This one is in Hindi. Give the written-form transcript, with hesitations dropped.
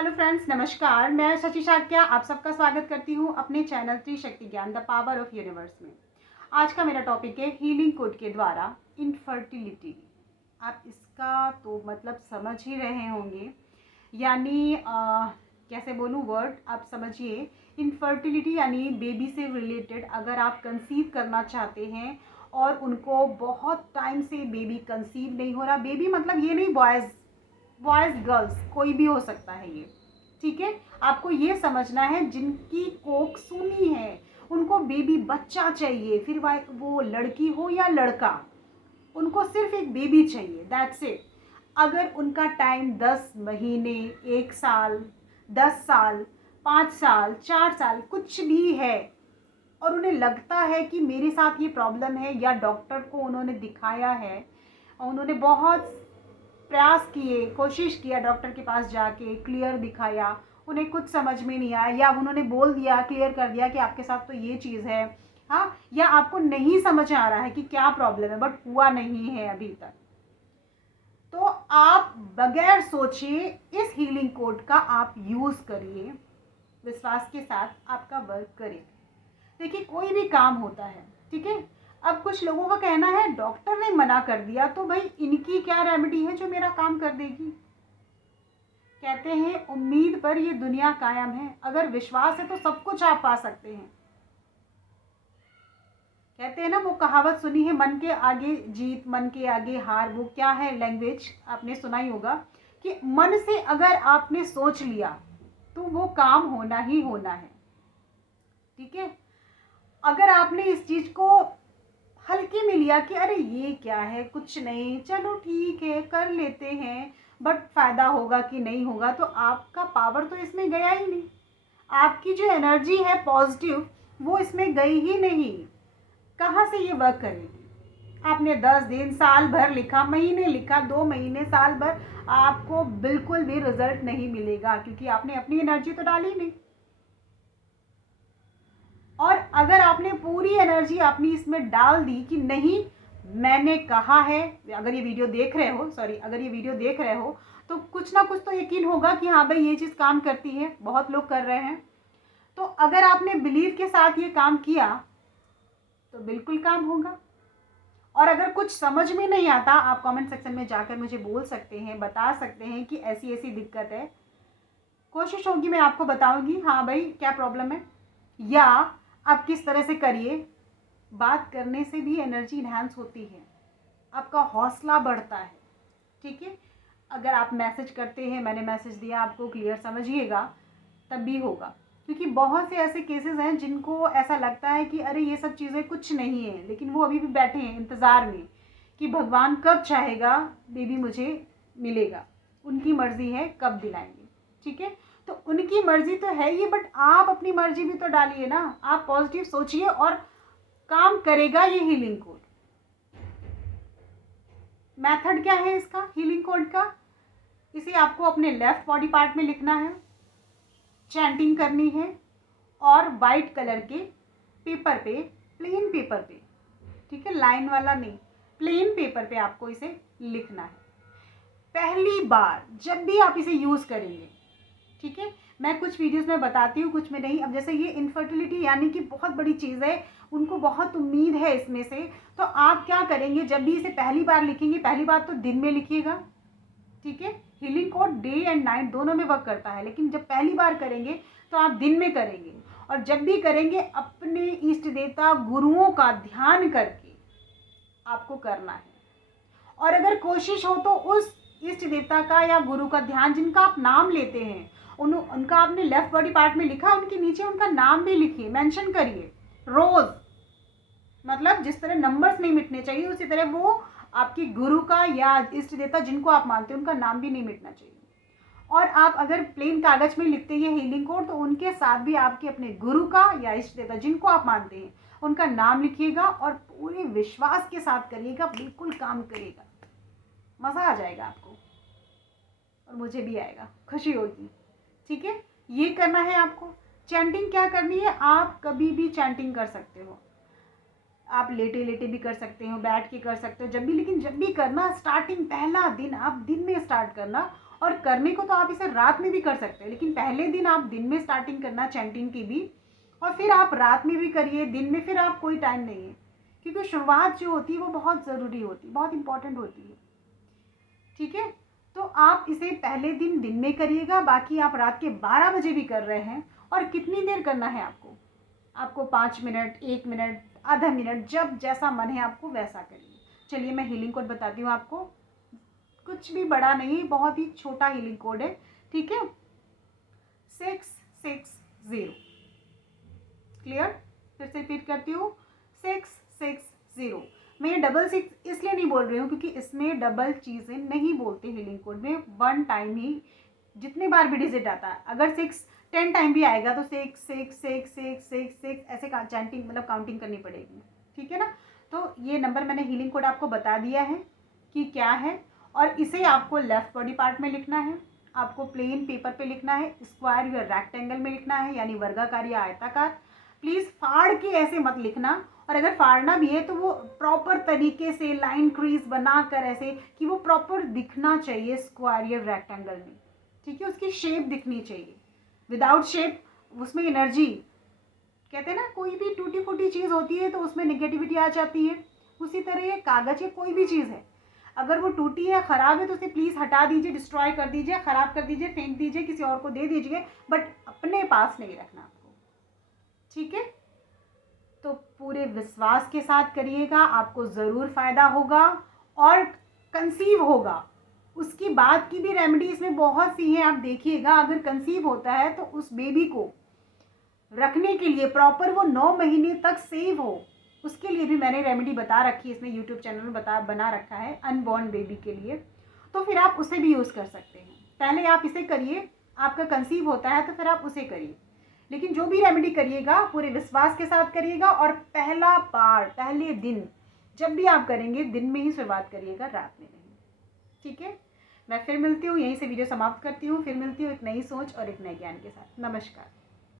हेलो फ्रेंड्स, नमस्कार। मैं शशि शाक्या आप सबका स्वागत करती हूँ अपने चैनल त्रिशक्ति ज्ञान द पावर ऑफ यूनिवर्स में। आज का मेरा टॉपिक है हीलिंग कोड के द्वारा इनफर्टिलिटी। आप इसका तो मतलब समझ ही रहे होंगे, यानी कैसे बोलूँ वर्ड, आप समझिए। इनफर्टिलिटी यानी बेबी से रिलेटेड, अगर आप कंसीव करना चाहते हैं और उनको बहुत टाइम से बेबी कंसीव नहीं हो रहा। बेबी मतलब ये नहीं बॉयज़ गर्ल्स कोई भी हो सकता है ये, ठीक है। आपको ये समझना है जिनकी कोख सूनी है उनको बेबी बच्चा चाहिए, फिर वो लड़की हो या लड़का, उनको सिर्फ एक बेबी चाहिए, दैट्स इट। अगर उनका टाइम 10 महीने, 1 साल, 10 साल, 5 साल, 4 साल कुछ भी है और उन्हें लगता है कि मेरे साथ ये प्रॉब्लम है, या डॉक्टर को उन्होंने दिखाया है, उन्होंने बहुत प्रयास किए, कोशिश किया, डॉक्टर के पास जाके क्लियर दिखाया, उन्हें कुछ समझ में नहीं आया, या उन्होंने बोल दिया, क्लियर कर दिया कि आपके साथ तो ये चीज़ है, हाँ, या आपको नहीं समझ आ रहा है कि क्या प्रॉब्लम है, बट हुआ नहीं है अभी तक, तो आप बगैर सोचे इस हीलिंग कोड का आप यूज़ करिए, विश्वास के साथ आपका वर्क करेगा। देखिए, कोई भी काम होता है, ठीक है। अब कुछ लोगों का कहना है डॉक्टर ने मना कर दिया तो भाई इनकी क्या रेमेडी है जो मेरा काम कर देगी। कहते हैं उम्मीद पर ये दुनिया कायम है, अगर विश्वास है तो सब कुछ आप पा सकते हैं। कहते हैं ना, वो कहावत सुनी है, मन के आगे जीत मन के आगे हार। वो क्या है लैंग्वेज, आपने सुना ही होगा कि मन से अगर आपने सोच लिया तो वो काम होना ही होना है, ठीक है। अगर आपने इस चीज़ को हल्के में लिया कि अरे ये क्या है, कुछ नहीं, चलो ठीक है कर लेते हैं, बट फ़ायदा होगा कि नहीं होगा, तो आपका पावर तो इसमें गया ही नहीं। आपकी जो एनर्जी है पॉजिटिव वो इसमें गई ही नहीं। कहाँ से ये वर्क करेगी। आपने 10 दिन, साल भर लिखा, महीने लिखा, 2 महीने, साल भर, आपको बिल्कुल भी रिजल्ट नहीं मिलेगा, क्योंकि आपने अपनी एनर्जी तो डाली नहीं। और अगर आपने पूरी एनर्जी अपनी इसमें डाल दी कि नहीं मैंने कहा है, अगर ये वीडियो देख रहे हो, अगर ये वीडियो देख रहे हो तो कुछ ना कुछ तो यकीन होगा कि हाँ भाई ये चीज़ काम करती है, बहुत लोग कर रहे हैं। तो अगर आपने बिलीव के साथ ये काम किया तो बिल्कुल काम होगा। और अगर कुछ समझ में नहीं आता, आप कमेंट सेक्शन में जाकर मुझे बोल सकते हैं, बता सकते हैं कि ऐसी ऐसी दिक्कत है। कोशिश होगी मैं आपको बताऊंगी हाँ भाई क्या प्रॉब्लम है, या आप किस तरह से करिए। बात करने से भी एनर्जी इन्हांस होती है, आपका हौसला बढ़ता है, ठीक है। अगर आप मैसेज करते हैं, मैंने मैसेज दिया आपको, क्लियर समझिएगा, तब भी होगा। क्योंकि बहुत से ऐसे केसेस हैं जिनको ऐसा लगता है कि अरे ये सब चीज़ें कुछ नहीं है, लेकिन वो अभी भी बैठे हैं इंतज़ार में कि भगवान कब चाहेगा बेबी मुझे मिलेगा, उनकी मर्ज़ी है कब दिलाएंगे, ठीक है। तो उनकी मर्ज़ी तो है ही, बट आप अपनी मर्ज़ी भी तो डालिए ना। आप पॉजिटिव सोचिए और काम करेगा ये हीलिंग कोड। मेथड क्या है इसका हीलिंग कोड का, इसे आपको अपने लेफ्ट बॉडी पार्ट में लिखना है, चैंटिंग करनी है, और वाइट कलर के पेपर पे, प्लेन पेपर पे, ठीक है, लाइन वाला नहीं, प्लेन पेपर पे आपको इसे लिखना है। पहली बार जब भी आप इसे यूज़ करेंगे, ठीक है, मैं कुछ वीडियोस में बताती हूँ, कुछ में नहीं। अब जैसे ये इनफर्टिलिटी यानी कि बहुत बड़ी चीज़ है, उनको बहुत उम्मीद है इसमें से, तो आप क्या करेंगे, जब भी इसे पहली बार लिखेंगे, पहली बार तो दिन में लिखिएगा, ठीक है। Healing code day and night दोनों में वर्क करता है, लेकिन जब पहली बार करेंगे तो आप दिन में करेंगे। और जब भी करेंगे अपने इष्ट देवता गुरुओं का ध्यान करके आपको करना है। और अगर कोशिश हो तो उस इष्ट देवता का या गुरु का ध्यान जिनका आप नाम लेते हैं, उनका आपने लेफ्ट बॉडी पार्ट में लिखा, उनके नीचे उनका नाम भी लिखिए, मेंशन करिए रोज। मतलब जिस तरह नंबर्स नहीं मिटने चाहिए, उसी तरह वो आपके गुरु का या इष्ट देवता जिनको आप मानते हैं उनका नाम भी नहीं मिटना चाहिए। और आप अगर प्लेन कागज में लिखते हैं हीलिंग कोड, तो उनके साथ भी आपके अपने गुरु का या इष्ट देवता जिनको आप मानते हैं उनका नाम लिखिएगा, और पूरे विश्वास के साथ करिएगा, बिल्कुल काम करेगा, मज़ा आ जाएगा आपको और मुझे भी आएगा, खुशी होगी, ठीक है। ये करना है आपको। चैंटिंग क्या करनी है, आप कभी भी चैंटिंग कर सकते हो, आप लेटे लेटे भी कर सकते हो, बैठ के कर सकते हो, जब भी, लेकिन जब भी करना, स्टार्टिंग पहला दिन आप दिन में स्टार्ट करना, और करने को तो आप इसे रात में भी कर सकते हैं, लेकिन पहले दिन आप दिन में स्टार्टिंग करना चैंटिंग की भी, और फिर आप रात में भी करिए, दिन में फिर आप कोई टाइम नहीं है, क्योंकि शुरुआत जो होती है वो बहुत ज़रूरी होती है, बहुत इंपॉर्टेंट होती है। ठीक है, तो आप इसे पहले दिन में करिएगा, बाकी आप रात के 12 बजे भी कर रहे हैं। और कितनी देर करना है आपको 5 मिनट, 1 मिनट, आधा मिनट, जब जैसा मन है आपको वैसा करिए। चलिए मैं हीलिंग कोड बताती हूँ आपको, कुछ भी बड़ा नहीं, बहुत ही छोटा हीलिंग कोड है। ठीक है, 660। क्लियर? फिर से रिपीट करती हूँ, 660। मैं ये 666 इसलिए नहीं बोल रही हूँ क्योंकि इसमें डबल चीज़ें नहीं बोलते हीलिंग कोड में, 1 टाइम ही जितने बार भी डिजिट आता है। अगर 10 टाइम भी आएगा तो 6 6 6 6 6 6 ऐसे चैंटिंग मतलब काउंटिंग करनी पड़ेगी। ठीक है ना? तो ये नंबर मैंने हीलिंग कोड आपको बता दिया है कि क्या है, और इसे आपको लेफ्ट बॉडी पार्ट में लिखना है, आपको प्लेन पेपर पे लिखना है, स्क्वायर या रेक्टेंगल में लिखना है, यानी वर्गाकार या आयताकार। प्लीज़ फाड़ के ऐसे मत लिखना, और अगर फाड़ना भी है तो वो प्रॉपर तरीके से लाइन क्रीज बनाकर ऐसे कि वो प्रॉपर दिखना चाहिए स्क्वायर या रेक्टेंगल में। ठीक है, उसकी शेप दिखनी चाहिए। विदाउट शेप उसमें एनर्जी, कहते हैं ना, कोई भी टूटी फूटी चीज़ होती है तो उसमें निगेटिविटी आ जाती है। उसी तरह ये कागज़ या कोई भी चीज़ है, अगर वो टूटी है, ख़राब है, तो उसे प्लीज़ हटा दीजिए, डिस्ट्रॉय कर दीजिए, ख़राब कर दीजिए, फेंक दीजिए, किसी और को दे दीजिए, बट अपने पास नहीं रखना आपको। ठीक है, तो पूरे विश्वास के साथ करिएगा, आपको ज़रूर फ़ायदा होगा और कंसीव होगा। उसकी बाद की भी रेमेडी इसमें बहुत सी हैं, आप देखिएगा। अगर कंसीव होता है तो उस बेबी को रखने के लिए प्रॉपर वो 9 महीने तक सेव हो, उसके लिए भी मैंने रेमेडी बता रखी है, इसमें यूट्यूब चैनल में बना रखा है अनबॉर्न बेबी के लिए, तो फिर आप उसे भी यूज़ कर सकते हैं। पहले आप इसे करिए, आपका कंसीव होता है तो फिर आप उसे करिए, लेकिन जो भी रेमेडी करिएगा पूरे विश्वास के साथ करिएगा, और पहले दिन जब भी आप करेंगे दिन में ही शुरुआत करिएगा, रात में नहीं। ठीक है, मैं फिर मिलती हूँ, यहीं से वीडियो समाप्त करती हूँ, फिर मिलती हूँ एक नई सोच और एक नए ज्ञान के साथ। नमस्कार।